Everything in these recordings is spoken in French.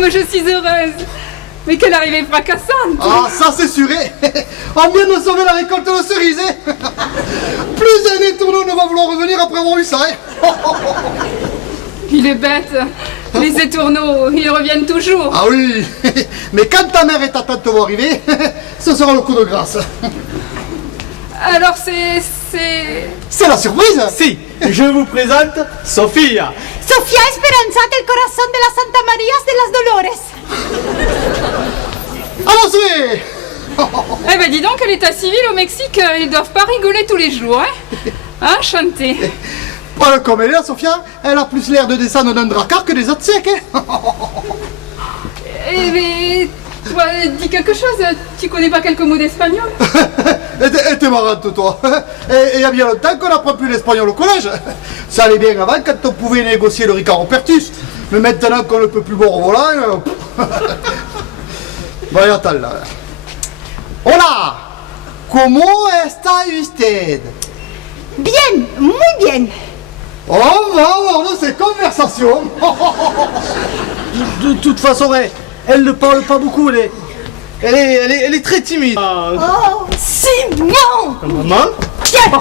comme je suis heureuse. Mais quelle arrivée fracassante. Ah, ça c'est sûr. On vient de sauver la récolte de cerises. Plus un étourneau ne va vouloir revenir après avoir eu ça. Il est bête. Les étourneaux, ils reviennent toujours. Ah oui. Mais quand ta mère et ta tante vont arriver, ce sera le coup de grâce. Alors c'est... C'est la surprise. Si, je vous présente Sofia. Sofia Esperanza del Corazón de la Santa María de las Dolores. Allons-y. Eh ben dis donc, à l'état civil au Mexique, ils doivent pas rigoler tous les jours, hein. Hein, chanter. Pas comme elle est, Sofia. Elle a plus l'air de descendre d'un dracar que des autres siècles. Eh mais... Toi, dis quelque chose, tu connais pas quelques mots d'espagnol? T'es marrante, toi. Et il y a bien longtemps qu'on n'apprend plus l'espagnol au collège. Ça allait bien avant quand on pouvait négocier le Ricard Pertus. Mais maintenant qu'on ne peut plus boire au volant... Vaya tal là. Hola! ¿Cómo está usted? Bien, muy bien. On va avoir de ces conversations. De toute façon, elle ne parle pas beaucoup, elle est très timide. Oh, Simon! Maman? Tiens,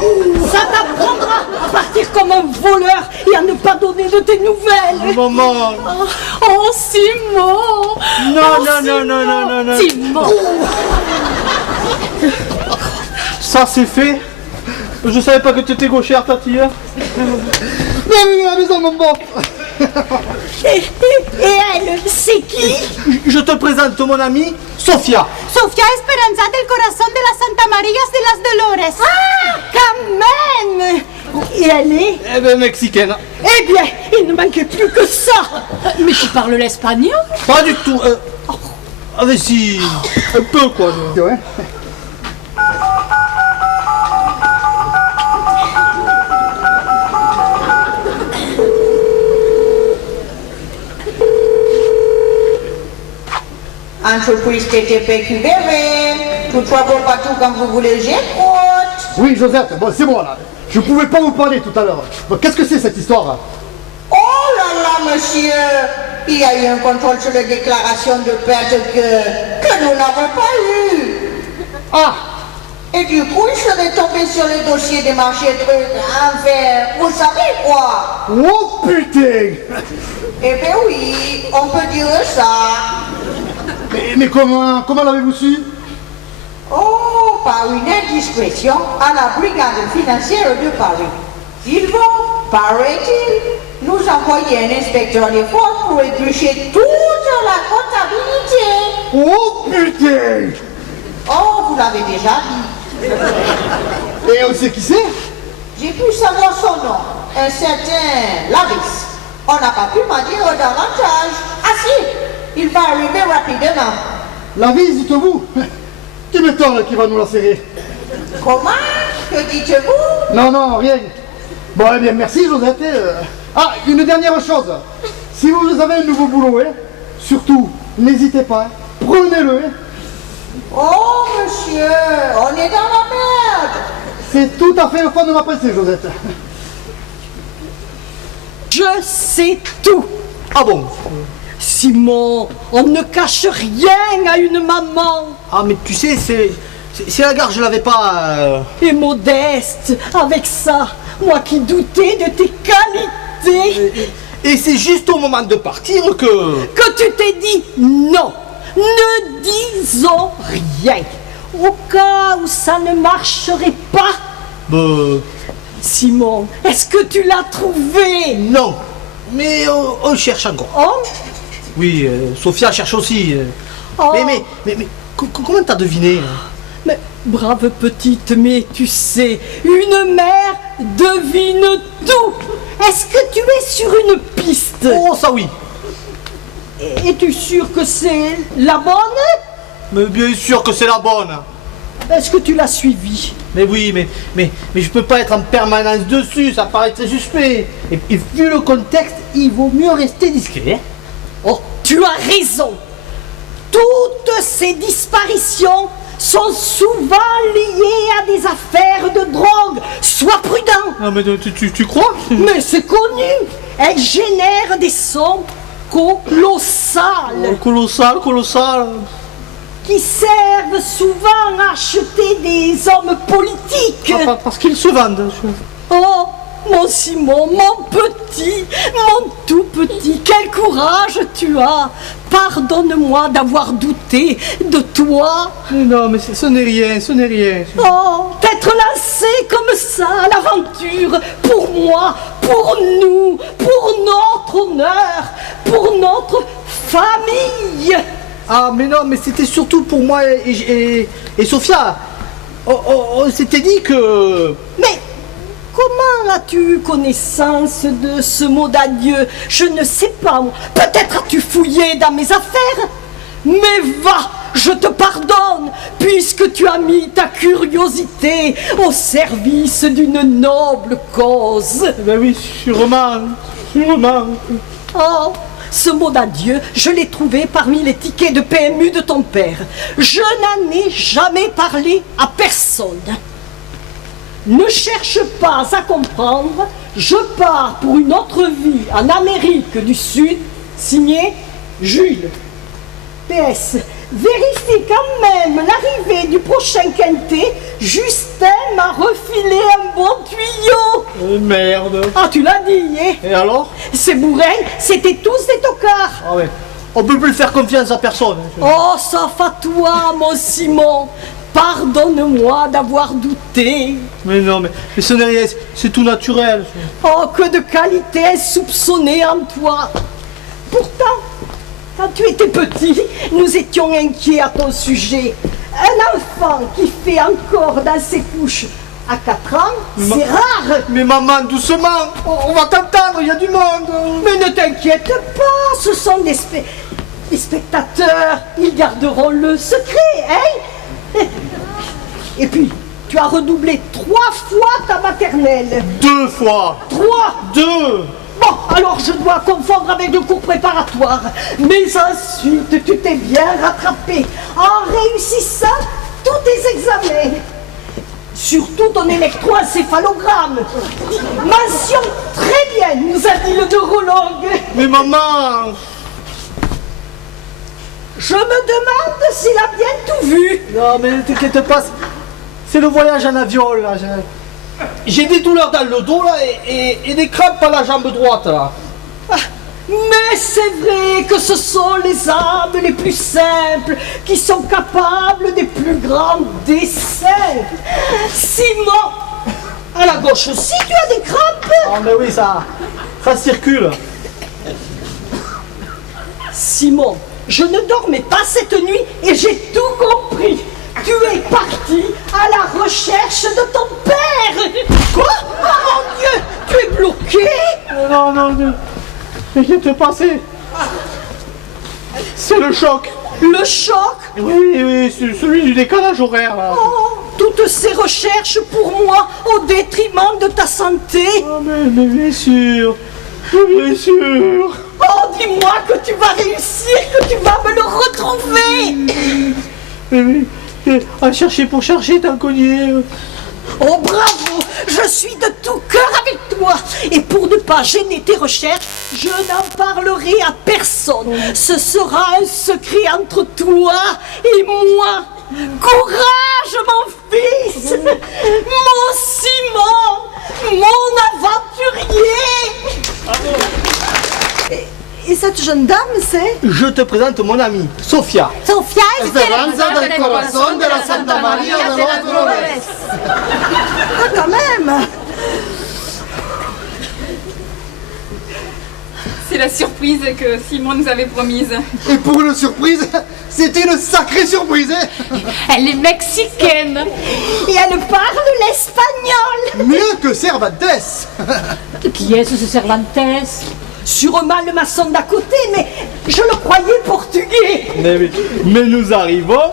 ça t'apprendra à partir comme un voleur et à ne pas donner de tes nouvelles. Maman! Oh, Simon! Non. Simon! Ça c'est fait. Je savais pas que tu étais gauchère, Tati. Bienvenue à la maison, mon bon. Et elle, c'est qui? Je te présente mon amie, Sofia. Sofia Esperanza del Corazón de la Santa María de las Dolores. Ah, quand même! Et elle est? Eh ben, mexicaine. Eh bien, il ne manquait plus que ça. Mais tu parles l'espagnol? Pas du tout. Ah mais si, un peu quoi. Ouais. Entreprise TTPQBV. Toutefois, pour partout quand vous voulez, j'écoute. Oui, Josette, bon, c'est moi là. Je pouvais pas vous parler tout à l'heure. Bon, qu'est-ce que c'est cette histoire? Oh là là, monsieur. Il y a eu un contrôle sur les déclarations de perte que nous n'avons pas eu. Ah! Et du coup, je serais tombé sur le dossier des marchés trucs. Enfin, vous savez quoi? Oh putain! Eh bien oui, on peut dire ça. Mais comment l'avez-vous su? Oh, par une indiscrétion à la brigade financière de Paris. Ils vont, paraît-il, nous envoyer un inspecteur des fonds pour éplucher toute la comptabilité. Oh putain! Oh, vous l'avez déjà dit. Et on sait qui c'est? J'ai pu savoir son nom, un certain Lavis. On n'a pas pu m'en dire davantage. Ah si, il va arriver rapidement. La vie, dites-vous? Qui m'étonne qui va nous la serrer? Comment? Que dites-vous? Non, rien. Bon, eh bien, merci, Josette. Ah, une dernière chose. Si vous avez un nouveau boulot, surtout, n'hésitez pas. Prenez-le. Oh, monsieur, on est dans la merde. C'est tout à fait le fond de ma pensée, Josette. Je sais tout. Ah bon? Simon, on ne cache rien à une maman. Ah mais tu sais, c'est la gare, je l'avais pas... Et modeste, avec ça, moi qui doutais de tes qualités. Et c'est juste au moment de partir Que tu t'es dit non, ne disons rien. Au cas où ça ne marcherait pas. Simon, est-ce que tu l'as trouvé? Non, mais on cherche encore. Oh? Oui, Sofia cherche aussi. Oh. Mais comment t'as deviné? Mais brave petite, mais tu sais, une mère devine tout. Est-ce que tu es sur une piste? Oh, ça oui. Es-tu sûr que c'est la bonne? Mais bien sûr que c'est la bonne. Est-ce que tu l'as suivie? Mais oui, mais je peux pas être en permanence dessus, ça paraît très suspect. Et vu le contexte, il vaut mieux rester discret. Hein. Oh, tu as raison. Toutes ces disparitions sont souvent liées à des affaires de drogue. Sois prudent. Ah mais tu crois? Mais c'est connu. Elles génèrent des sommes colossales Colossal. qui servent souvent à acheter des hommes politiques. Parce qu'ils se vendent. Oh, mon Simon, mon petit, mon tout petit, quel courage tu as. Pardonne-moi d'avoir douté de toi. Mais non, mais ce n'est rien. Oh, t'être lancé comme ça à l'aventure, pour moi, pour nous, pour notre honneur, pour notre famille. Ah, mais non, mais c'était surtout pour moi et Sophia. On s'était dit que... Mais comment as-tu connaissance de ce mot d'adieu? Je ne sais pas, moi. Peut-être as-tu fouillé dans mes affaires? Mais va, je te pardonne, puisque tu as mis ta curiosité au service d'une noble cause. Ben oui, sûrement. Oh, ce mot d'adieu, je l'ai trouvé parmi les tickets de PMU de ton père. Je n'en ai jamais parlé à personne. Ne cherche pas à comprendre, je pars pour une autre vie en Amérique du Sud, signé Jules. PS, vérifie quand même l'arrivée du prochain quintet. Justin m'a refilé un bon tuyau. Merde. Ah, tu l'as dit, hein? Et alors? Ces bourrins, c'était tous des tocards. Ah ouais. On peut plus faire confiance à personne. Oh, ça fait à toi, mon Simon. Pardonne-moi d'avoir douté. Mais non, mais ce n'est rien, c'est tout naturel. Oh, que de qualités insoupçonnées en toi. Pourtant, quand tu étais petit, nous étions inquiets à ton sujet. Un enfant qui fait encore dans ses couches à 4 ans, c'est rare. Mais maman, doucement, on va t'entendre, il y a du monde. Mais ne t'inquiète pas, ce sont des spectateurs. Ils garderont le secret, hein? Et puis, tu as redoublé 3 fois ta maternelle. 2 fois. 3. 2. Bon, alors je dois confondre avec le cours préparatoire. Mais ensuite, tu t'es bien rattrapé en réussissant tous tes examens. Surtout ton électroencéphalogramme. Mention très bien, nous a dit le neurologue. Mais maman. Je me demande s'il a bien tout vu. Non, mais ne t'inquiète pas, c'est le voyage en avion, là. J'ai des douleurs dans le dos, là, et des crampes à la jambe droite, là. Ah, mais c'est vrai que ce sont les âmes les plus simples qui sont capables des plus grands desseins. Simon, à la gauche aussi, tu as des crampes? Ah, mais oui, ça circule. Simon, je ne dormais pas cette nuit et j'ai tout compris. Tu es parti à la recherche de ton père. Quoi? Oh mon Dieu, tu es bloqué? Non, t'inquiète pas, c'est le choc. Le choc? Oui, c'est celui du décalage horaire, là. Oh, toutes ces recherches pour moi au détriment de ta santé. Oh, mais bien sûr. Oh, dis-moi que tu vas réussir, que tu vas me le retrouver. Mais à chercher pour chercher, t'as cogné. Oh, bravo, je suis de tout cœur avec toi. Et pour ne pas gêner tes recherches, je n'en parlerai à personne. Ce sera un secret entre toi et moi. Courage, mon fils, mon Simon, mon aventurier. Et cette jeune dame, c'est? Je te présente mon amie, Sophia. Sophia, Esperanza del corazón de la Santa María de los Dolores. Ah, quand même. C'est la surprise que Simon nous avait promise. Et pour une surprise, c'était une sacrée surprise, hein. Elle est mexicaine. Et elle parle l'espagnol. Mieux que Cervantes. Qui est ce Cervantes? Sûrement le maçon d'à côté, mais je le croyais portugais. Mais nous arrivons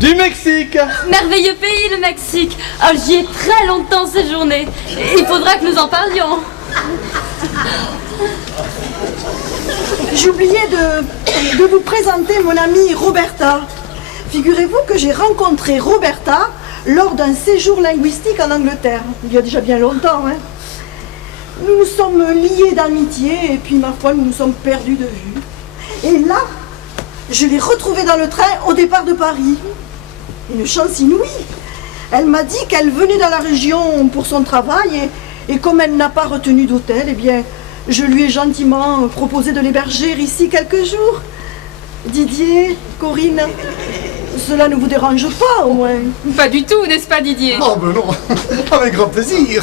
du Mexique. Merveilleux pays, le Mexique. Ah, j'y ai très longtemps séjourné. Il faudra que nous en parlions. J'ai oublié de vous présenter mon amie Roberta. Figurez-vous que j'ai rencontré Roberta lors d'un séjour linguistique en Angleterre. Il y a déjà bien longtemps, hein. nous nous sommes liés d'amitié et puis ma foi, nous nous sommes perdus de vue. Et là, je l'ai retrouvée dans le train au départ de Paris. Une chance inouïe. Elle m'a dit qu'elle venait dans la région pour son travail et comme elle n'a pas retenu d'hôtel, eh bien, je lui ai gentiment proposé de l'héberger ici quelques jours. Didier, Corinne, cela ne vous dérange pas au moins? Pas du tout, n'est-ce pas Didier? Oh ben non, avec grand plaisir.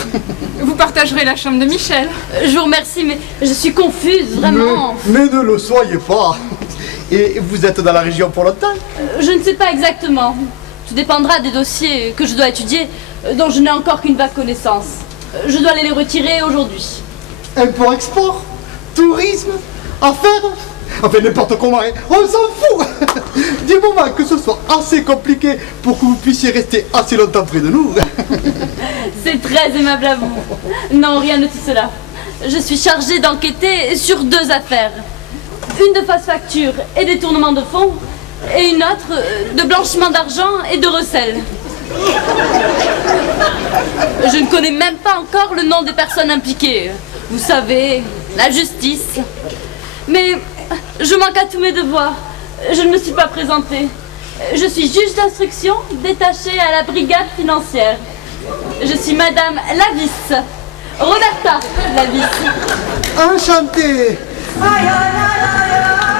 Vous partagerez la chambre de Michel. Je vous remercie, mais je suis confuse, vraiment. Mais ne le soyez pas. Et vous êtes dans la région pour longtemps? Je ne sais pas exactement. Tout dépendra des dossiers que je dois étudier, dont je n'ai encore qu'une vague connaissance. Je dois aller les retirer aujourd'hui. Import-export, tourisme, affaires, enfin n'importe comment, hein. On s'en fout. Du moment que ce soit assez compliqué pour que vous puissiez rester assez longtemps près de nous. C'est très aimable à vous. Non, rien de tout cela. Je suis chargée d'enquêter sur 2 affaires. Une de fausse facture et détournement de fonds, et une autre de blanchiment d'argent et de recel. Je ne connais même pas encore le nom des personnes impliquées. Vous savez, la justice. Mais je manque à tous mes devoirs. Je ne me suis pas présentée. Je suis juge d'instruction détachée à la brigade financière. Je suis Madame Lavis. Roberta Lavis. Enchanté. Aïe, aïe, aïe, aïe, aïe.